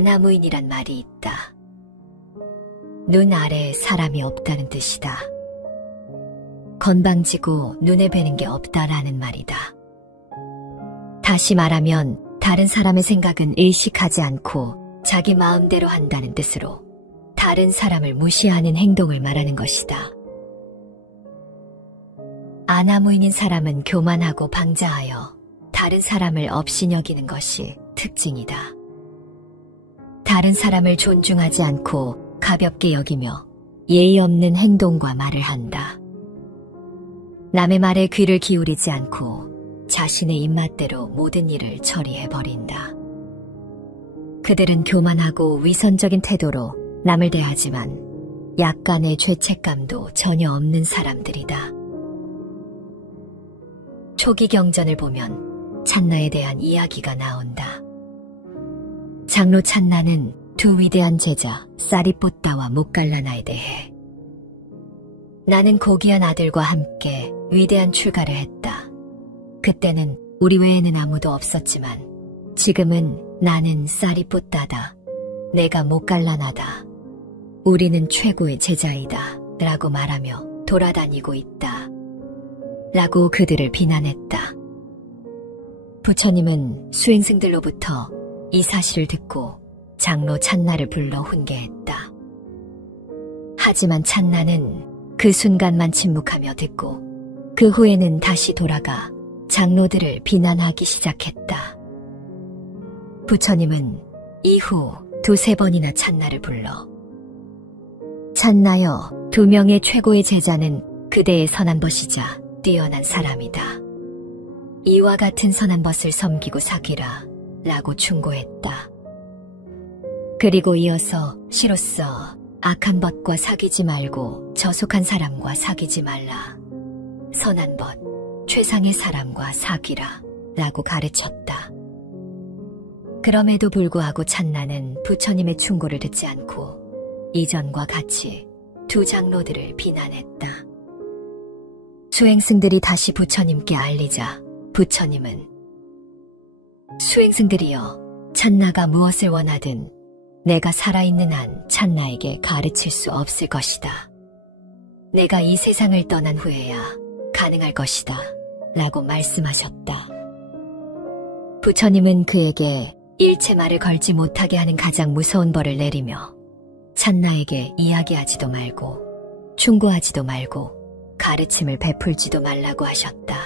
아나무인이란 말이 있다. 눈 아래에 사람이 없다는 뜻이다. 건방지고 눈에 뵈는 게 없다라는 말이다. 다시 말하면 다른 사람의 생각은 의식하지 않고 자기 마음대로 한다는 뜻으로 다른 사람을 무시하는 행동을 말하는 것이다. 아나무인인 사람은 교만하고 방자하여 다른 사람을 업신여기는 것이 특징이다. 다른 사람을 존중하지 않고 가볍게 여기며 예의 없는 행동과 말을 한다. 남의 말에 귀를 기울이지 않고 자신의 입맛대로 모든 일을 처리해버린다. 그들은 교만하고 위선적인 태도로 남을 대하지만 약간의 죄책감도 전혀 없는 사람들이다. 초기 경전을 보면 찬나에 대한 이야기가 나온다. 장로 찬나는 두 위대한 제자 사리뿌따와 묵갈라나에 대해 나는 고귀한 아들과 함께 위대한 출가를 했다. 그때는 우리 외에는 아무도 없었지만 지금은 나는 사리뿌따다. 내가 묵갈라나다. 우리는 최고의 제자이다. 라고 말하며 돌아다니고 있다. 라고 그들을 비난했다. 부처님은 수행승들로부터 이 사실을 듣고 장로 찬나를 불러 훈계했다. 하지만 찬나는 그 순간만 침묵하며 듣고 그 후에는 다시 돌아가 장로들을 비난하기 시작했다. 부처님은 이후 두세 번이나 찬나를 불러 찬나여, 2명의 최고의 제자는 그대의 선한 벗이자 뛰어난 사람이다. 이와 같은 선한 벗을 섬기고 사귀라 라고 충고했다. 그리고 이어서 시로써 악한 벗과 사귀지 말고 저속한 사람과 사귀지 말라. 선한 벗, 최상의 사람과 사귀라 라고 가르쳤다. 그럼에도 불구하고 찬나는 부처님의 충고를 듣지 않고 이전과 같이 두 장로들을 비난했다. 수행승들이 다시 부처님께 알리자 부처님은 수행승들이여, 찬나가 무엇을 원하든 내가 살아있는 한 찬나에게 가르칠 수 없을 것이다. 내가 이 세상을 떠난 후에야 가능할 것이다. 라고 말씀하셨다. 부처님은 그에게 일체 말을 걸지 못하게 하는 가장 무서운 벌을 내리며 찬나에게 이야기하지도 말고 충고하지도 말고 가르침을 베풀지도 말라고 하셨다.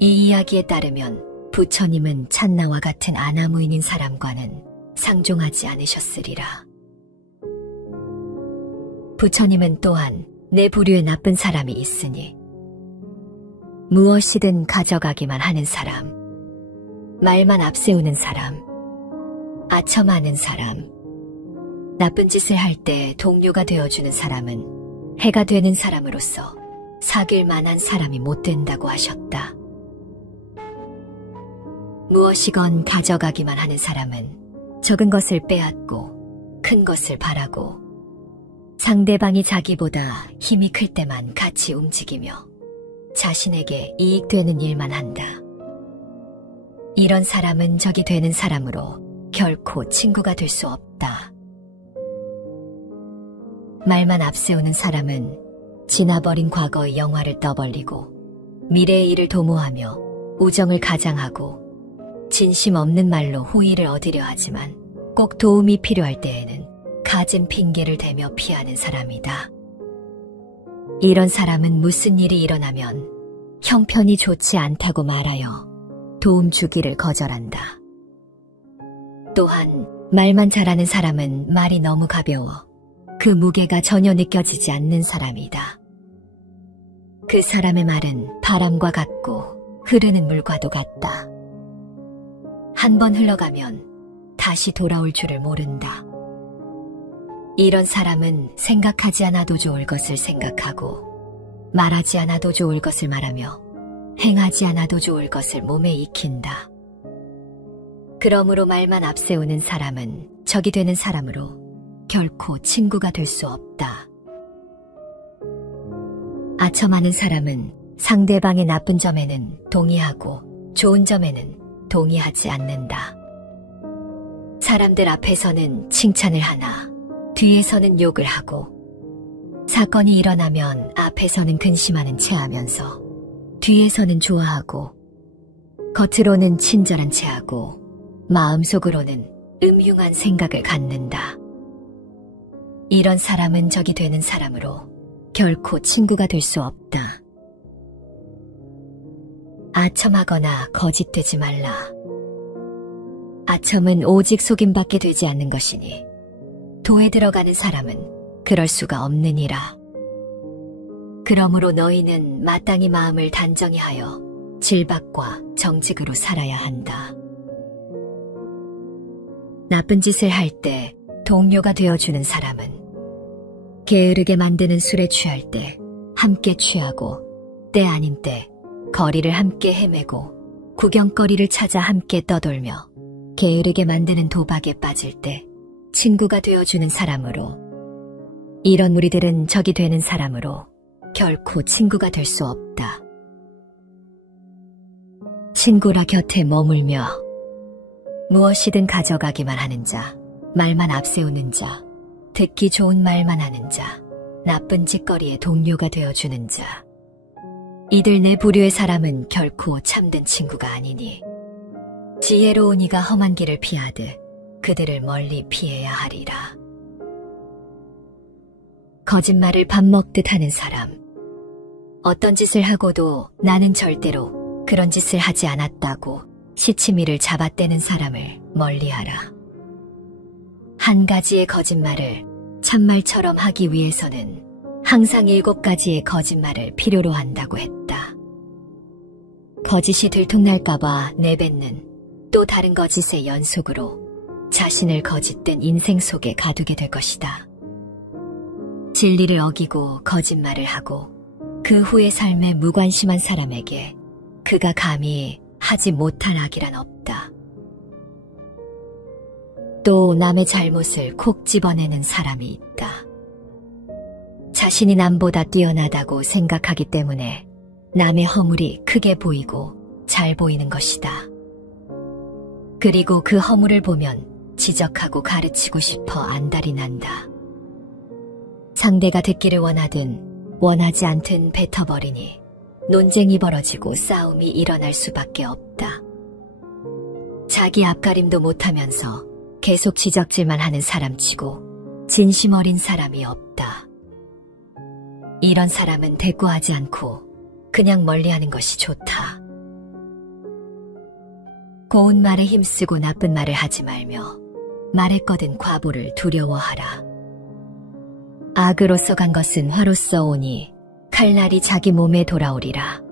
이 이야기에 따르면 부처님은 찬나와 같은 아나무인인 사람과는 상종하지 않으셨으리라. 부처님은 또한 내 부류에 나쁜 사람이 있으니 무엇이든 가져가기만 하는 사람, 말만 앞세우는 사람, 아첨하는 사람, 나쁜 짓을 할 때 동료가 되어주는 사람은 해가 되는 사람으로서 사귈 만한 사람이 못 된다고 하셨다. 무엇이건 가져가기만 하는 사람은 적은 것을 빼앗고 큰 것을 바라고 상대방이 자기보다 힘이 클 때만 같이 움직이며 자신에게 이익되는 일만 한다. 이런 사람은 적이 되는 사람으로 결코 친구가 될 수 없다. 말만 앞세우는 사람은 지나버린 과거의 영화를 떠벌리고 미래의 일을 도모하며 우정을 가장하고 진심 없는 말로 호의를 얻으려 하지만 꼭 도움이 필요할 때에는 가진 핑계를 대며 피하는 사람이다. 이런 사람은 무슨 일이 일어나면 형편이 좋지 않다고 말하여 도움 주기를 거절한다. 또한 말만 잘하는 사람은 말이 너무 가벼워 그 무게가 전혀 느껴지지 않는 사람이다. 그 사람의 말은 바람과 같고 흐르는 물과도 같다. 한 번 흘러가면 다시 돌아올 줄을 모른다. 이런 사람은 생각하지 않아도 좋을 것을 생각하고 말하지 않아도 좋을 것을 말하며 행하지 않아도 좋을 것을 몸에 익힌다. 그러므로 말만 앞세우는 사람은 적이 되는 사람으로 결코 친구가 될 수 없다. 아첨하는 사람은 상대방의 나쁜 점에는 동의하고 좋은 점에는 동의하지 않는다. 사람들 앞에서는 칭찬을 하나 뒤에서는 욕을 하고, 사건이 일어나면 앞에서는 근심하는 체하면서 뒤에서는 좋아하고, 겉으로는 친절한 체하고 마음속으로는 음흉한 생각을 갖는다. 이런 사람은 적이 되는 사람으로 결코 친구가 될 수 없다. 아첨하거나 거짓되지 말라. 아첨은 오직 속임밖에 되지 않는 것이니 도에 들어가는 사람은 그럴 수가 없느니라. 그러므로 너희는 마땅히 마음을 단정히 하여 질박과 정직으로 살아야 한다. 나쁜 짓을 할 때 동료가 되어주는 사람은 게으르게 만드는 술에 취할 때 함께 취하고, 때 아닌 때 거리를 함께 헤매고 구경거리를 찾아 함께 떠돌며 게으르게 만드는 도박에 빠질 때 친구가 되어주는 사람으로, 이런 무리들은 적이 되는 사람으로 결코 친구가 될 수 없다. 친구라 곁에 머물며 무엇이든 가져가기만 하는 자, 말만 앞세우는 자, 듣기 좋은 말만 하는 자, 나쁜 짓거리의 동료가 되어주는 자, 이들 내 부류의 사람은 결코 참된 친구가 아니니 지혜로운 이가 험한 길을 피하듯 그들을 멀리 피해야 하리라. 거짓말을 밥 먹듯 하는 사람, 어떤 짓을 하고도 나는 절대로 그런 짓을 하지 않았다고 시치미를 잡아떼는 사람을 멀리하라. 한 가지의 거짓말을 참말처럼 하기 위해서는 항상 7가지의 거짓말을 필요로 한다고 했다. 거짓이 들통날까봐 내뱉는 또 다른 거짓의 연속으로 자신을 거짓된 인생 속에 가두게 될 것이다. 진리를 어기고 거짓말을 하고 그 후의 삶에 무관심한 사람에게 그가 감히 하지 못할 악이란 없다. 또 남의 잘못을 콕 집어내는 사람이 있다. 자신이 남보다 뛰어나다고 생각하기 때문에 남의 허물이 크게 보이고 잘 보이는 것이다. 그리고 그 허물을 보면 지적하고 가르치고 싶어 안달이 난다. 상대가 듣기를 원하든 원하지 않든 뱉어버리니 논쟁이 벌어지고 싸움이 일어날 수밖에 없다. 자기 앞가림도 못하면서 계속 지적질만 하는 사람치고 진심 어린 사람이 없다. 이런 사람은 대꾸하지 않고 그냥 멀리하는 것이 좋다. 고운 말에 힘쓰고 나쁜 말을 하지 말며 말했거든 과보를 두려워하라. 악으로서 간 것은 화로써 오니 칼날이 자기 몸에 돌아오리라.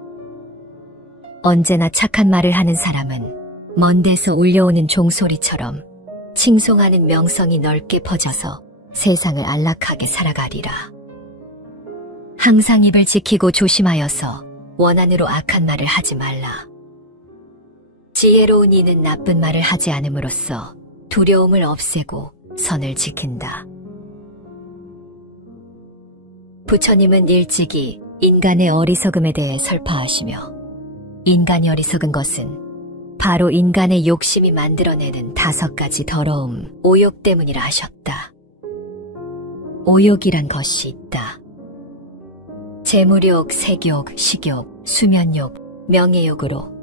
언제나 착한 말을 하는 사람은 먼 데서 울려오는 종소리처럼 칭송하는 명성이 넓게 퍼져서 세상을 안락하게 살아가리라. 항상 입을 지키고 조심하여서 원한으로 악한 말을 하지 말라. 지혜로운 이는 나쁜 말을 하지 않음으로써 두려움을 없애고 선을 지킨다. 부처님은 일찍이 인간의 어리석음에 대해 설파하시며, 인간이 어리석은 것은 바로 인간의 욕심이 만들어내는 5가지 더러움, 오욕 때문이라 하셨다. 오욕이란 것이 있다. 재물욕, 색욕, 식욕, 수면욕, 명예욕으로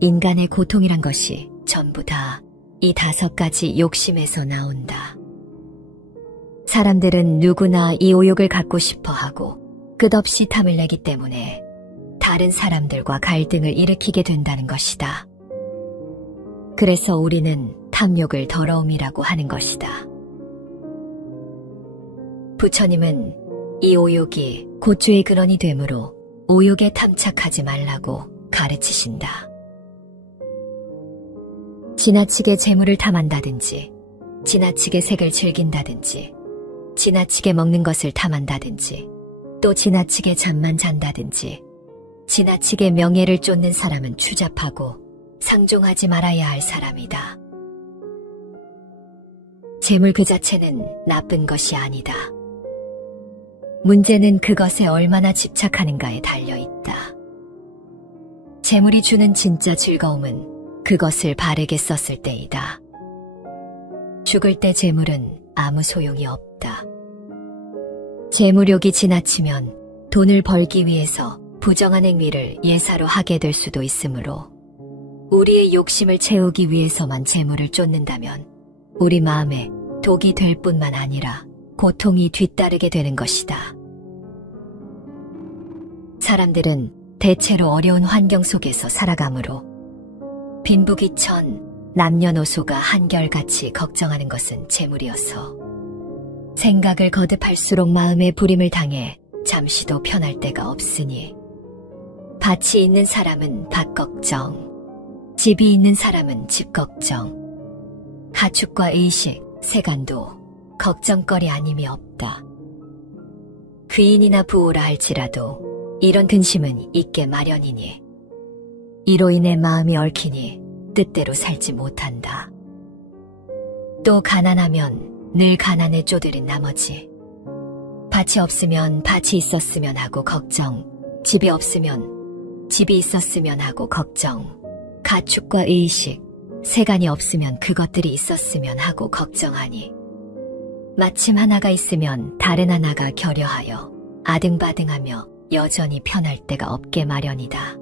인간의 고통이란 것이 전부 다 이 5가지 욕심에서 나온다. 사람들은 누구나 이 오욕을 갖고 싶어 하고 끝없이 탐을 내기 때문에 다른 사람들과 갈등을 일으키게 된다는 것이다. 그래서 우리는 탐욕을 더러움이라고 하는 것이다. 부처님은 이 오욕이 고초의 근원이 되므로 오욕에 탐착하지 말라고 가르치신다. 지나치게 재물을 탐한다든지, 지나치게 색을 즐긴다든지, 지나치게 먹는 것을 탐한다든지, 또 지나치게 잠만 잔다든지, 지나치게 명예를 쫓는 사람은 추잡하고 상종하지 말아야 할 사람이다. 재물 그 자체는 나쁜 것이 아니다. 문제는 그것에 얼마나 집착하는가에 달려있다. 재물이 주는 진짜 즐거움은 그것을 바르게 썼을 때이다. 죽을 때 재물은 아무 소용이 없다. 재물욕이 지나치면 돈을 벌기 위해서 부정한 행위를 예사로 하게 될 수도 있으므로 우리의 욕심을 채우기 위해서만 재물을 쫓는다면 우리 마음에 독이 될 뿐만 아니라 고통이 뒤따르게 되는 것이다. 사람들은 대체로 어려운 환경 속에서 살아가므로 빈부귀천, 남녀노소가 한결같이 걱정하는 것은 재물이어서 생각을 거듭할수록 마음에 불임을 당해 잠시도 편할 데가 없으니 밭이 있는 사람은 밭 걱정, 집이 있는 사람은 집 걱정, 가축과 의식, 세간도 걱정거리 아님이 없다. 귀인이나 부호라 할지라도 이런 근심은 있게 마련이니 이로 인해 마음이 얽히니 뜻대로 살지 못한다. 또 가난하면 늘 가난에 쪼들인 나머지 밭이 없으면 밭이 있었으면 하고 걱정, 집이 없으면 집이 있었으면 하고 걱정, 가축과 의식, 세간이 없으면 그것들이 있었으면 하고 걱정하니 마침 하나가 있으면 다른 하나가 결여하여 아등바등하며 여전히 편할 데가 없게 마련이다.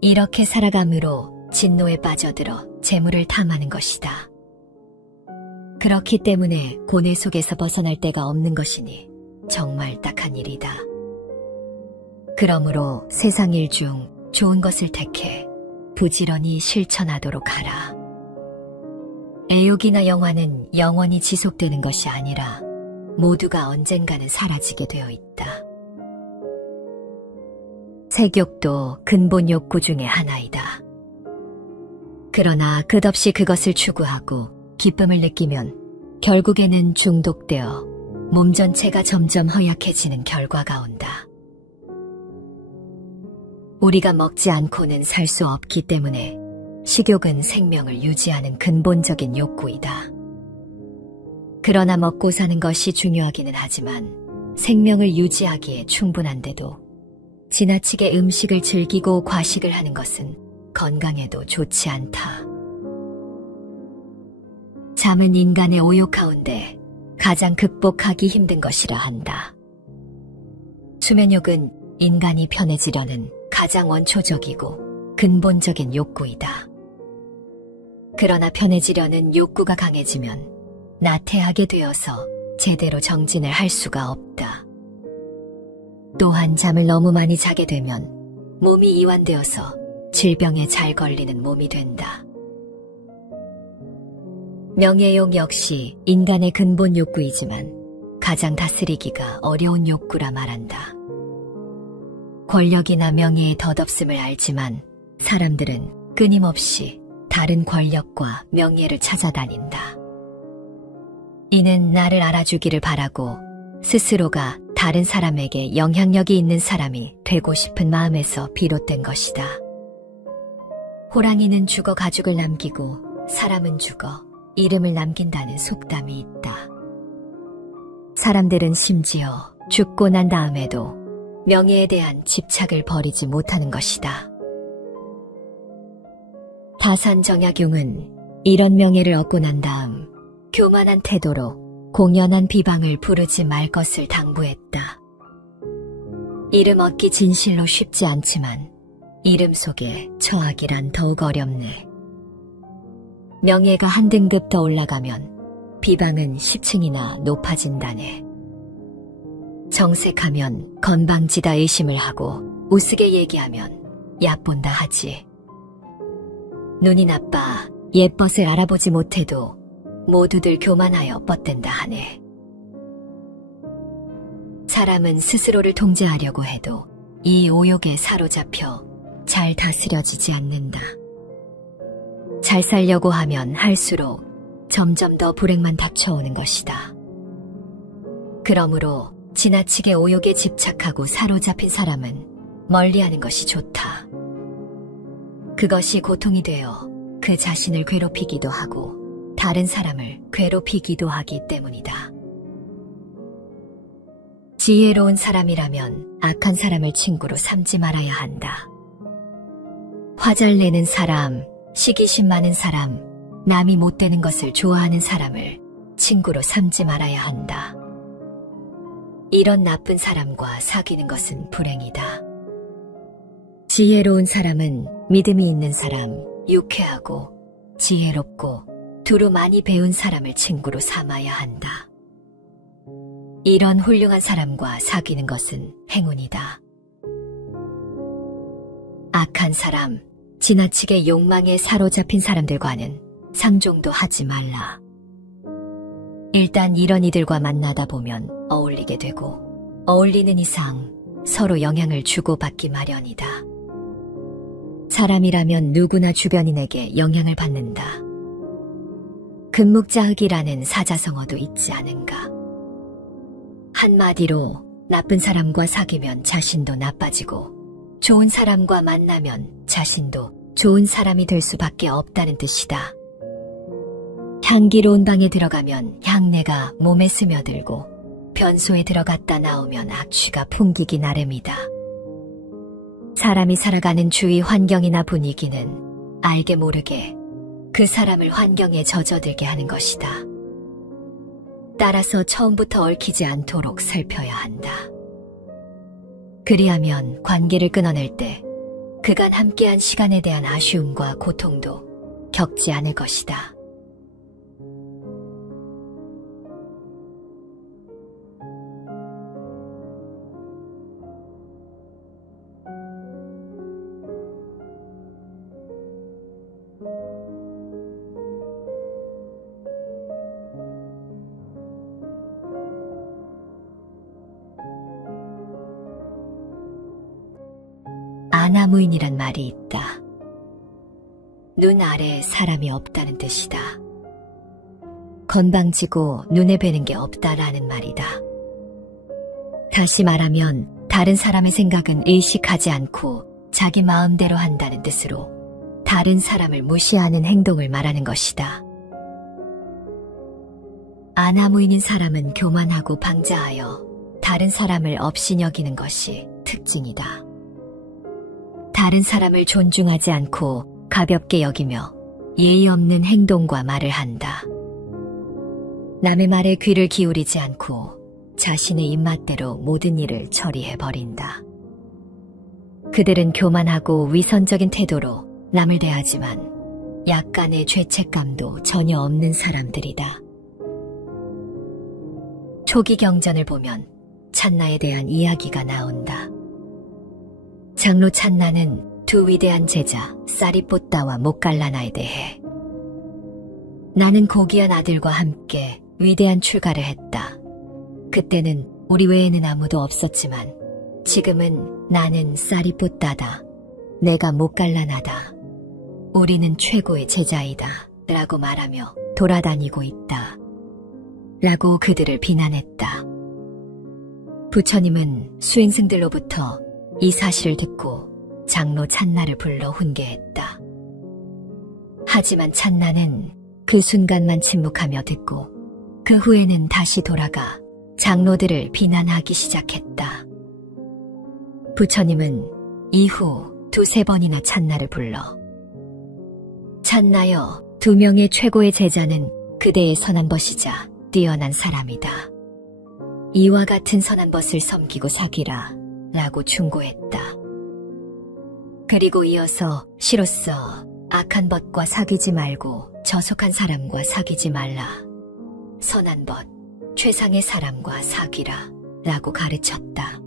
이렇게 살아감으로 진노에 빠져들어 재물을 탐하는 것이다. 그렇기 때문에 고뇌 속에서 벗어날 데가 없는 것이니 정말 딱한 일이다. 그러므로 세상 일 중 좋은 것을 택해 부지런히 실천하도록 하라. 애욕이나 영화는 영원히 지속되는 것이 아니라 모두가 언젠가는 사라지게 되어 있다. 색욕도 근본 욕구 중의 하나이다. 그러나 끝없이 그것을 추구하고 기쁨을 느끼면 결국에는 중독되어 몸 전체가 점점 허약해지는 결과가 온다. 우리가 먹지 않고는 살 수 없기 때문에 식욕은 생명을 유지하는 근본적인 욕구이다. 그러나 먹고 사는 것이 중요하기는 하지만 생명을 유지하기에 충분한데도 지나치게 음식을 즐기고 과식을 하는 것은 건강에도 좋지 않다. 잠은 인간의 오욕 가운데 가장 극복하기 힘든 것이라 한다. 수면욕은 인간이 편해지려는 가장 원초적이고 근본적인 욕구이다. 그러나 편해지려는 욕구가 강해지면 나태하게 되어서 제대로 정진을 할 수가 없다. 또한 잠을 너무 많이 자게 되면 몸이 이완되어서 질병에 잘 걸리는 몸이 된다. 명예욕 역시 인간의 근본 욕구이지만 가장 다스리기가 어려운 욕구라 말한다. 권력이나 명예의 덧없음을 알지만 사람들은 끊임없이 다른 권력과 명예를 찾아다닌다. 이는 나를 알아주기를 바라고 스스로가 다른 사람에게 영향력이 있는 사람이 되고 싶은 마음에서 비롯된 것이다. 호랑이는 죽어 가죽을 남기고 사람은 죽어 이름을 남긴다는 속담이 있다. 사람들은 심지어 죽고 난 다음에도 명예에 대한 집착을 버리지 못하는 것이다. 다산정약용은 이런 명예를 얻고 난 다음 교만한 태도로 공연한 비방을 부르지 말 것을 당부했다. 이름 얻기 진실로 쉽지 않지만 이름 속에 처하기란 더욱 어렵네. 명예가 한 등급 더 올라가면 비방은 10층이나 높아진다네. 정색하면 건방지다 의심을 하고 우스게 얘기하면 얕본다 하지. 눈이 나빠 옛벗을 알아보지 못해도 모두들 교만하여 뻗댄다 하네. 사람은 스스로를 통제하려고 해도 이 오욕에 사로잡혀 잘 다스려지지 않는다. 잘 살려고 하면 할수록 점점 더 불행만 닥쳐오는 것이다. 그러므로 지나치게 오욕에 집착하고 사로잡힌 사람은 멀리하는 것이 좋다. 그것이 고통이 되어 그 자신을 괴롭히기도 하고 다른 사람을 괴롭히기도 하기 때문이다. 지혜로운 사람이라면 악한 사람을 친구로 삼지 말아야 한다. 화잘 내는 사람, 시기심 많은 사람, 남이 못되는 것을 좋아하는 사람을 친구로 삼지 말아야 한다. 이런 나쁜 사람과 사귀는 것은 불행이다. 지혜로운 사람은 믿음이 있는 사람, 유쾌하고 지혜롭고 두루 많이 배운 사람을 친구로 삼아야 한다. 이런 훌륭한 사람과 사귀는 것은 행운이다. 악한 사람, 지나치게 욕망에 사로잡힌 사람들과는 상종도 하지 말라. 일단 이런 이들과 만나다 보면 어울리게 되고 어울리는 이상 서로 영향을 주고받기 마련이다. 사람이라면 누구나 주변인에게 영향을 받는다. 금묵자흑이라는 사자성어도 있지 않은가. 한마디로 나쁜 사람과 사귀면 자신도 나빠지고 좋은 사람과 만나면 자신도 좋은 사람이 될 수밖에 없다는 뜻이다. 향기로운 방에 들어가면 향내가 몸에 스며들고 변소에 들어갔다 나오면 악취가 풍기기 나름이다. 사람이 살아가는 주위 환경이나 분위기는 알게 모르게 그 사람을 환경에 젖어들게 하는 것이다. 따라서 처음부터 얽히지 않도록 살펴야 한다. 그리하면 관계를 끊어낼 때 그간 함께한 시간에 대한 아쉬움과 고통도 겪지 않을 것이다. 아나무인이란 말이 있다. 눈 아래 사람이 없다는 뜻이다. 건방지고 눈에 뵈는 게 없다라는 말이다. 다시 말하면 다른 사람의 생각은 의식하지 않고 자기 마음대로 한다는 뜻으로 다른 사람을 무시하는 행동을 말하는 것이다. 아나무인인 사람은 교만하고 방자하여 다른 사람을 없이 여기는 것이 특징이다. 다른 사람을 존중하지 않고 가볍게 여기며 예의 없는 행동과 말을 한다. 남의 말에 귀를 기울이지 않고 자신의 입맛대로 모든 일을 처리해버린다. 그들은 교만하고 위선적인 태도로 남을 대하지만 약간의 죄책감도 전혀 없는 사람들이다. 초기 경전을 보면 찬나에 대한 이야기가 나온다. 장로 찬나는 두 위대한 제자 사리뽀따와 목갈라나에 대해 나는 고귀한 아들과 함께 위대한 출가를 했다. 그때는 우리 외에는 아무도 없었지만 지금은 나는 사리뽀따다. 내가 목갈라나다. 우리는 최고의 제자이다. 라고 말하며 돌아다니고 있다. 라고 그들을 비난했다. 부처님은 수행승들로부터 이 사실을 듣고 장로 찬나를 불러 훈계했다. 하지만 찬나는 그 순간만 침묵하며 듣고 그 후에는 다시 돌아가 장로들을 비난하기 시작했다. 부처님은 이후 두세 번이나 찬나를 불러 찬나여, 2명의 최고의 제자는 그대의 선한 벗이자 뛰어난 사람이다. 이와 같은 선한 벗을 섬기고 사귀라 라고 충고했다. 그리고 이어서 시로써 악한 벗과 사귀지 말고 저속한 사람과 사귀지 말라. 선한 벗, 최상의 사람과 사귀라 라고 가르쳤다.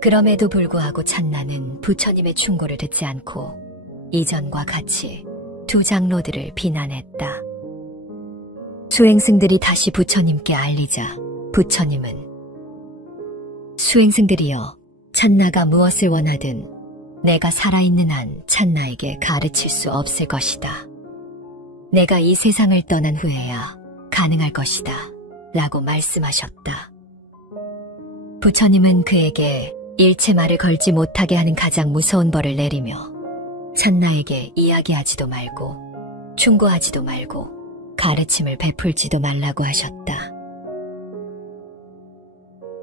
그럼에도 불구하고 찬나는 부처님의 충고를 듣지 않고 이전과 같이 두 장로들을 비난했다. 수행승들이 다시 부처님께 알리자 부처님은 수행승들이여, 찬나가 무엇을 원하든 내가 살아있는 한 찬나에게 가르칠 수 없을 것이다. 내가 이 세상을 떠난 후에야 가능할 것이다. 라고 말씀하셨다. 부처님은 그에게 일체 말을 걸지 못하게 하는 가장 무서운 벌을 내리며 찬나에게 이야기하지도 말고 충고하지도 말고 가르침을 베풀지도 말라고 하셨다.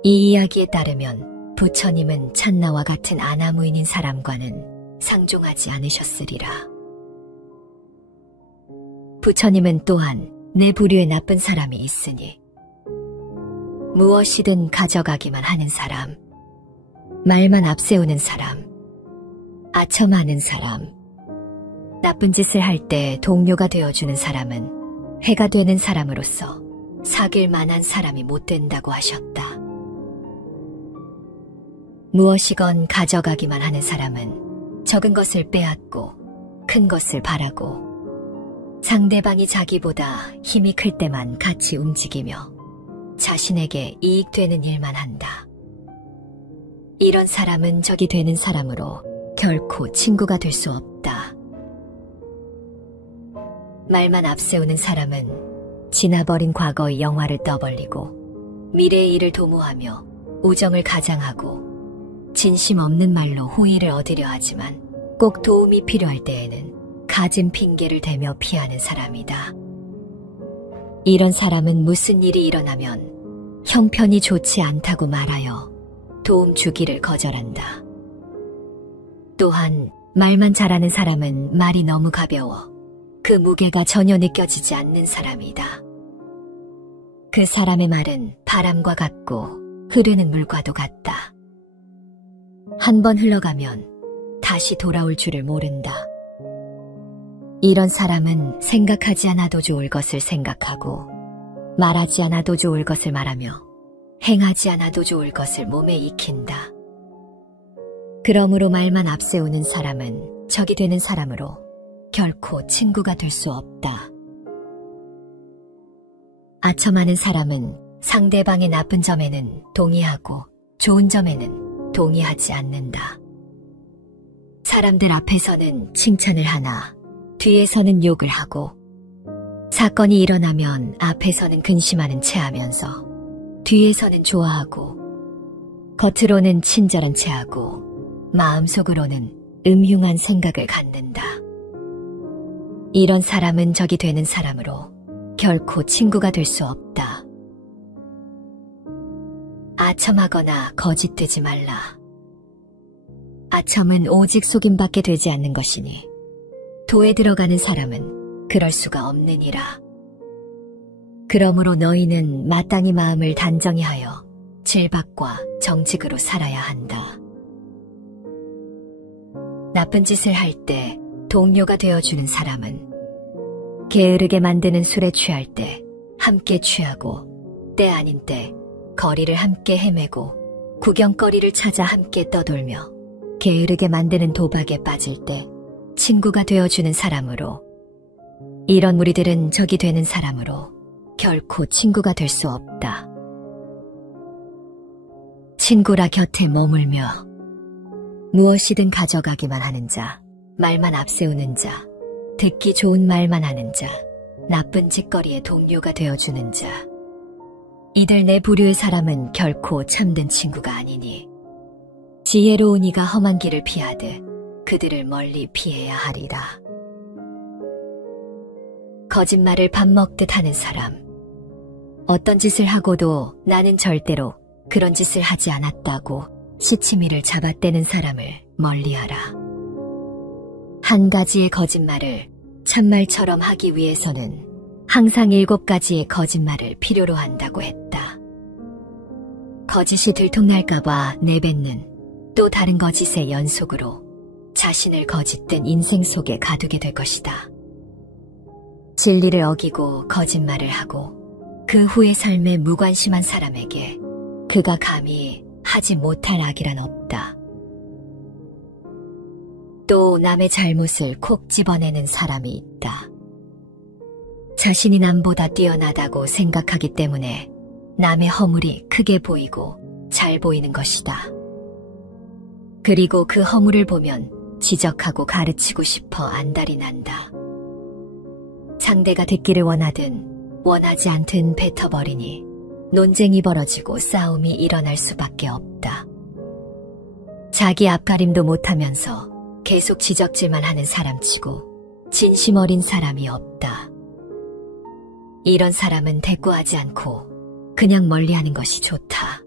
이 이야기에 따르면 부처님은 찬나와 같은 아나무인인 사람과는 상종하지 않으셨으리라. 부처님은 또한 내 부류에 나쁜 사람이 있으니 무엇이든 가져가기만 하는 사람, 말만 앞세우는 사람, 아첨하는 사람, 나쁜 짓을 할 때 동료가 되어주는 사람은 해가 되는 사람으로서 사귈 만한 사람이 못 된다고 하셨다. 무엇이건 가져가기만 하는 사람은 적은 것을 빼앗고 큰 것을 바라고 상대방이 자기보다 힘이 클 때만 같이 움직이며 자신에게 이익되는 일만 한다. 이런 사람은 적이 되는 사람으로 결코 친구가 될 수 없다. 말만 앞세우는 사람은 지나버린 과거의 영화를 떠벌리고 미래의 일을 도모하며 우정을 가장하고 진심 없는 말로 호의를 얻으려 하지만 꼭 도움이 필요할 때에는 가진 핑계를 대며 피하는 사람이다. 이런 사람은 무슨 일이 일어나면 형편이 좋지 않다고 말하여 도움 주기를 거절한다. 또한 말만 잘하는 사람은 말이 너무 가벼워 그 무게가 전혀 느껴지지 않는 사람이다. 그 사람의 말은 바람과 같고 흐르는 물과도 같다. 한 번 흘러가면 다시 돌아올 줄을 모른다. 이런 사람은 생각하지 않아도 좋을 것을 생각하고 말하지 않아도 좋을 것을 말하며 행하지 않아도 좋을 것을 몸에 익힌다. 그러므로 말만 앞세우는 사람은 적이 되는 사람으로 결코 친구가 될 수 없다. 아첨하는 사람은 상대방의 나쁜 점에는 동의하고 좋은 점에는 동의하지 않는다. 사람들 앞에서는 칭찬을 하나 뒤에서는 욕을 하고 사건이 일어나면 앞에서는 근심하는 체하면서 뒤에서는 좋아하고 겉으로는 친절한 체하고 마음속으로는 음흉한 생각을 갖는다. 이런 사람은 적이 되는 사람으로 결코 친구가 될 수 없다. 아첨하거나 거짓되지 말라. 아첨은 오직 속임밖에 되지 않는 것이니 도에 들어가는 사람은 그럴 수가 없느니라. 그러므로 너희는 마땅히 마음을 단정히 하여 질박과 정직으로 살아야 한다. 나쁜 짓을 할 때 동료가 되어주는 사람은 게으르게 만드는 술에 취할 때 함께 취하고 때 아닌 때 거리를 함께 헤매고 구경거리를 찾아 함께 떠돌며 게으르게 만드는 도박에 빠질 때 친구가 되어주는 사람으로 이런 무리들은 적이 되는 사람으로 결코 친구가 될 수 없다. 친구라 곁에 머물며 무엇이든 가져가기만 하는 자, 말만 앞세우는 자, 듣기 좋은 말만 하는 자, 나쁜 짓거리의 동료가 되어주는 자, 이들 내 부류의 사람은 결코 참된 친구가 아니니 지혜로운 이가 험한 길을 피하듯 그들을 멀리 피해야 하리라. 거짓말을 밥 먹듯 하는 사람, 어떤 짓을 하고도 나는 절대로 그런 짓을 하지 않았다고 시치미를 잡아떼는 사람을 멀리하라. 한 가지의 거짓말을 참말처럼 하기 위해서는 항상 7가지의 거짓말을 필요로 한다고 했다. 거짓이 들통날까봐 내뱉는 또 다른 거짓의 연속으로 자신을 거짓된 인생 속에 가두게 될 것이다. 진리를 어기고 거짓말을 하고 그 후의 삶에 무관심한 사람에게 그가 감히 하지 못할 악이란 없다. 또 남의 잘못을 콕 집어내는 사람이 있다. 자신이 남보다 뛰어나다고 생각하기 때문에 남의 허물이 크게 보이고 잘 보이는 것이다. 그리고 그 허물을 보면 지적하고 가르치고 싶어 안달이 난다. 상대가 듣기를 원하든 원하지 않든 뱉어버리니 논쟁이 벌어지고 싸움이 일어날 수밖에 없다. 자기 앞가림도 못하면서 계속 지적질만 하는 사람치고 진심 어린 사람이 없다. 이런 사람은 대꾸하지 않고 그냥 멀리하는 것이 좋다.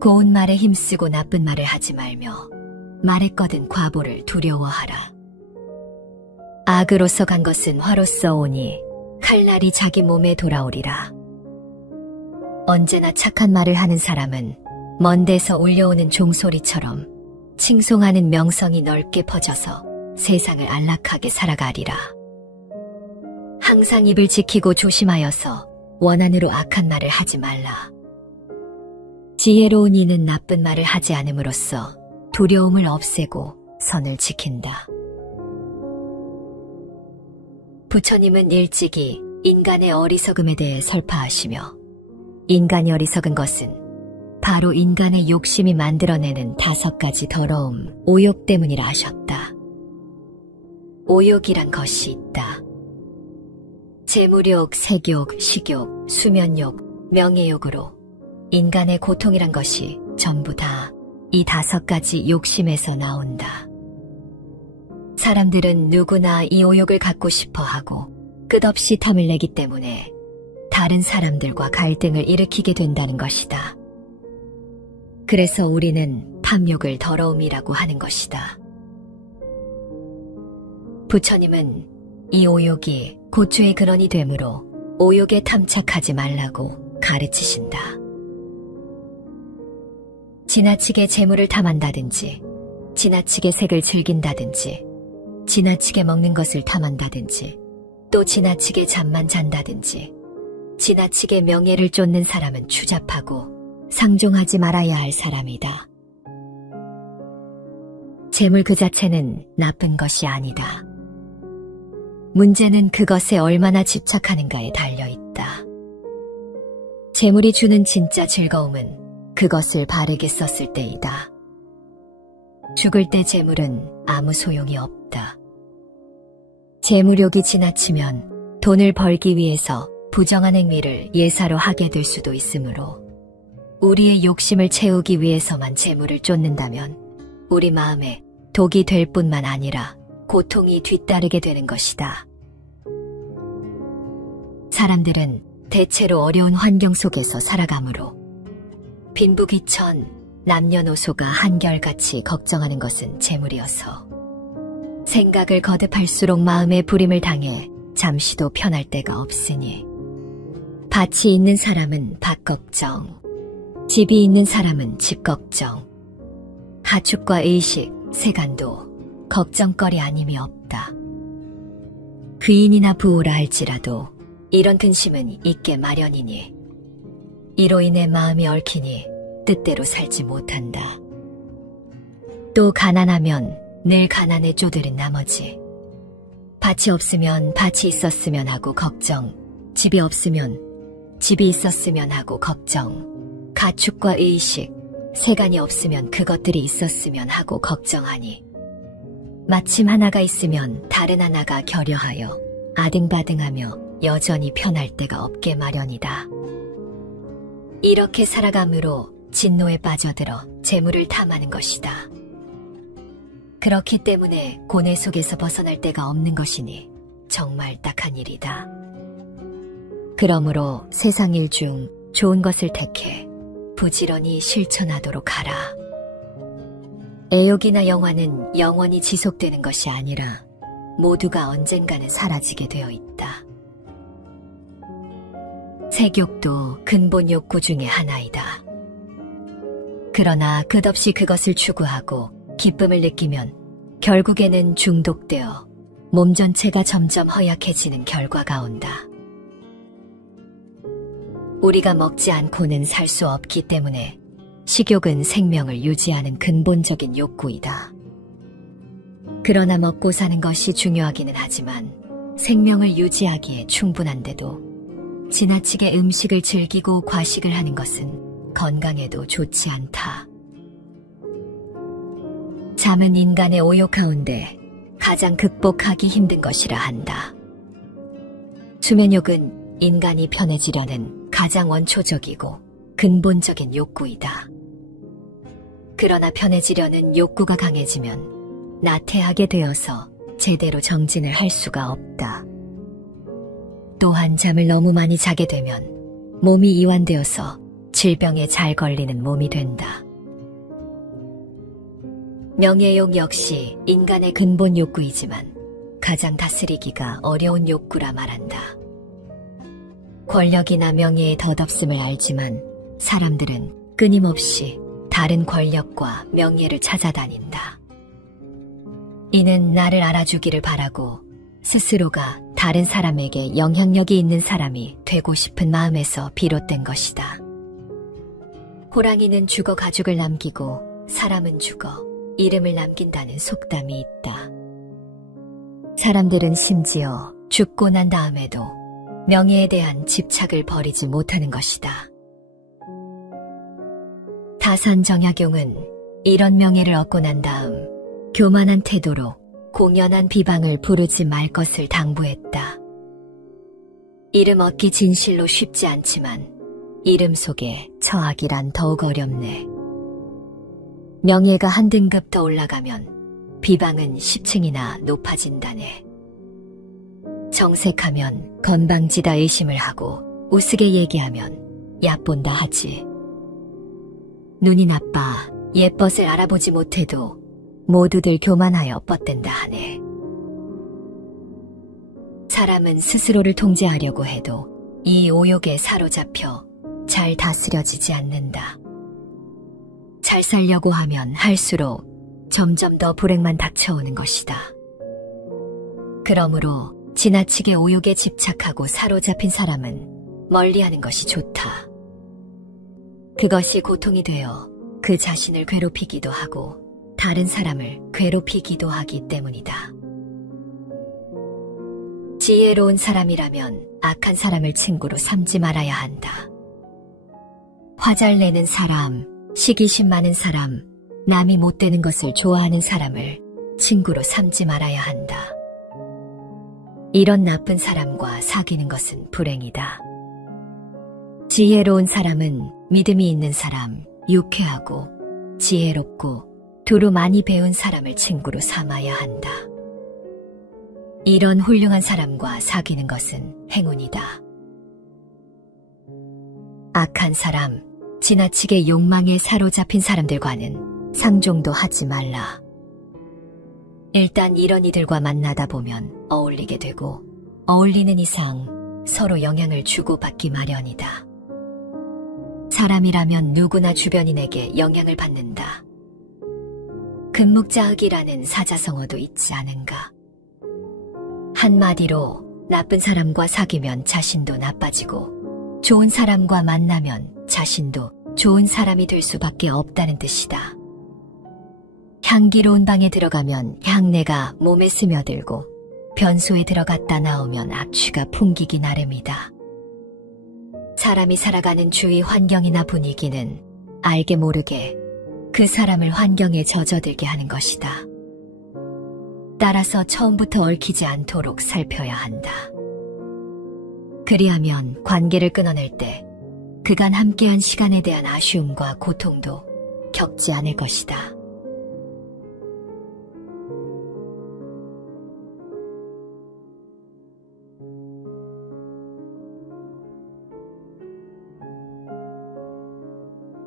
고운 말에 힘쓰고 나쁜 말을 하지 말며 말했거든 과보를 두려워하라. 악으로서 간 것은 화로써 오니 칼날이 자기 몸에 돌아오리라. 언제나 착한 말을 하는 사람은 먼 데서 울려오는 종소리처럼 칭송하는 명성이 넓게 퍼져서 세상을 안락하게 살아가리라. 항상 입을 지키고 조심하여서 원한으로 악한 말을 하지 말라. 지혜로운 이는 나쁜 말을 하지 않음으로써 두려움을 없애고 선을 지킨다. 부처님은 일찍이 인간의 어리석음에 대해 설파하시며 인간이 어리석은 것은 바로 인간의 욕심이 만들어내는 5가지 더러움, 오욕 때문이라 하셨다. 오욕이란 것이 있다. 재물욕, 색욕, 식욕, 수면욕, 명예욕으로 인간의 고통이란 것이 전부 다 이 5가지 욕심에서 나온다. 사람들은 누구나 이 오욕을 갖고 싶어 하고 끝없이 텀을 내기 때문에 다른 사람들과 갈등을 일으키게 된다는 것이다. 그래서 우리는 탐욕을 더러움이라고 하는 것이다. 부처님은 이 오욕이 고초의 근원이 되므로 오욕에 탐착하지 말라고 가르치신다. 지나치게 재물을 탐한다든지, 지나치게 색을 즐긴다든지, 지나치게 먹는 것을 탐한다든지, 또 지나치게 잠만 잔다든지, 지나치게 명예를 쫓는 사람은 추잡하고 상종하지 말아야 할 사람이다. 재물 그 자체는 나쁜 것이 아니다. 문제는 그것에 얼마나 집착하는가에 달려있다. 재물이 주는 진짜 즐거움은 그것을 바르게 썼을 때이다. 죽을 때 재물은 아무 소용이 없다. 재물욕이 지나치면 돈을 벌기 위해서 부정한 행위를 예사로 하게 될 수도 있으므로 우리의 욕심을 채우기 위해서만 재물을 쫓는다면 우리 마음에 독이 될 뿐만 아니라 고통이 뒤따르게 되는 것이다. 사람들은 대체로 어려운 환경 속에서 살아가므로 빈부귀천, 남녀노소가 한결같이 걱정하는 것은 재물이어서 생각을 거듭할수록 마음에 불임을 당해 잠시도 편할 데가 없으니 밭이 있는 사람은 밭 걱정, 집이 있는 사람은 집 걱정, 가축과 의식, 세간도 걱정거리 아님이 없다. 귀인이나 부우라 할지라도 이런 근심은 있게 마련이니 이로 인해 마음이 얽히니 뜻대로 살지 못한다. 또 가난하면 늘 가난에 쪼들은 나머지 밭이 없으면 밭이 있었으면 하고 걱정, 집이 없으면 집이 있었으면 하고 걱정, 가축과 의식, 세간이 없으면 그것들이 있었으면 하고 걱정하니 마침 하나가 있으면 다른 하나가 결여하여 아등바등하며 여전히 편할 데가 없게 마련이다. 이렇게 살아감으로 진노에 빠져들어 재물을 탐하는 것이다. 그렇기 때문에 고뇌 속에서 벗어날 데가 없는 것이니 정말 딱한 일이다. 그러므로 세상 일 중 좋은 것을 택해 부지런히 실천하도록 하라. 애욕이나 영화는 영원히 지속되는 것이 아니라 모두가 언젠가는 사라지게 되어 있다. 색욕도 근본 욕구 중의 하나이다. 그러나 끝없이 그것을 추구하고 기쁨을 느끼면 결국에는 중독되어 몸 전체가 점점 허약해지는 결과가 온다. 우리가 먹지 않고는 살 수 없기 때문에 식욕은 생명을 유지하는 근본적인 욕구이다. 그러나 먹고 사는 것이 중요하기는 하지만 생명을 유지하기에 충분한데도 지나치게 음식을 즐기고 과식을 하는 것은 건강에도 좋지 않다. 잠은 인간의 오욕 가운데 가장 극복하기 힘든 것이라 한다. 수면욕은 인간이 편해지려는 가장 원초적이고 근본적인 욕구이다. 그러나 편해지려는 욕구가 강해지면 나태하게 되어서 제대로 정진을 할 수가 없다. 또한 잠을 너무 많이 자게 되면 몸이 이완되어서 질병에 잘 걸리는 몸이 된다. 명예욕 역시 인간의 근본 욕구이지만 가장 다스리기가 어려운 욕구라 말한다. 권력이나 명예의 덧없음을 알지만 사람들은 끊임없이 다른 권력과 명예를 찾아다닌다. 이는 나를 알아주기를 바라고 스스로가 다른 사람에게 영향력이 있는 사람이 되고 싶은 마음에서 비롯된 것이다. 호랑이는 죽어 가죽을 남기고 사람은 죽어 이름을 남긴다는 속담이 있다. 사람들은 심지어 죽고 난 다음에도 명예에 대한 집착을 버리지 못하는 것이다. 다산정약용은 이런 명예를 얻고 난 다음 교만한 태도로 공연한 비방을 부르지 말 것을 당부했다. 이름 얻기 진실로 쉽지 않지만 이름 속에 처하기란 더욱 어렵네. 명예가 한 등급 더 올라가면 비방은 10층이나 높아진다네. 정색하면 건방지다 의심을 하고 우스게 얘기하면 얕본다 하지. 눈이 나빠 옛벗을 알아보지 못해도 모두들 교만하여 뻗댄다 하네. 사람은 스스로를 통제하려고 해도 이 오욕에 사로잡혀 잘 다스려지지 않는다. 잘 살려고 하면 할수록 점점 더 불행만 닥쳐오는 것이다. 그러므로 지나치게 오욕에 집착하고 사로잡힌 사람은 멀리하는 것이 좋다. 그것이 고통이 되어 그 자신을 괴롭히기도 하고 다른 사람을 괴롭히기도 하기 때문이다. 지혜로운 사람이라면 악한 사람을 친구로 삼지 말아야 한다. 화잘 내는 사람, 시기심 많은 사람, 남이 못되는 것을 좋아하는 사람을 친구로 삼지 말아야 한다. 이런 나쁜 사람과 사귀는 것은 불행이다. 지혜로운 사람은 믿음이 있는 사람, 유쾌하고 지혜롭고 두루 많이 배운 사람을 친구로 삼아야 한다. 이런 훌륭한 사람과 사귀는 것은 행운이다. 악한 사람, 지나치게 욕망에 사로잡힌 사람들과는 상종도 하지 말라. 일단 이런 이들과 만나다 보면 어울리게 되고 어울리는 이상 서로 영향을 주고받기 마련이다. 사람이라면 누구나 주변인에게 영향을 받는다. 금묵자흑이라는 사자성어도 있지 않은가. 한마디로 나쁜 사람과 사귀면 자신도 나빠지고 좋은 사람과 만나면 자신도 좋은 사람이 될 수밖에 없다는 뜻이다. 향기로운 방에 들어가면 향내가 몸에 스며들고 변소에 들어갔다 나오면 악취가 풍기기 나름이다. 사람이 살아가는 주위 환경이나 분위기는 알게 모르게 그 사람을 환경에 젖어들게 하는 것이다. 따라서 처음부터 얽히지 않도록 살펴야 한다. 그리하면 관계를 끊어낼 때 그간 함께한 시간에 대한 아쉬움과 고통도 겪지 않을 것이다.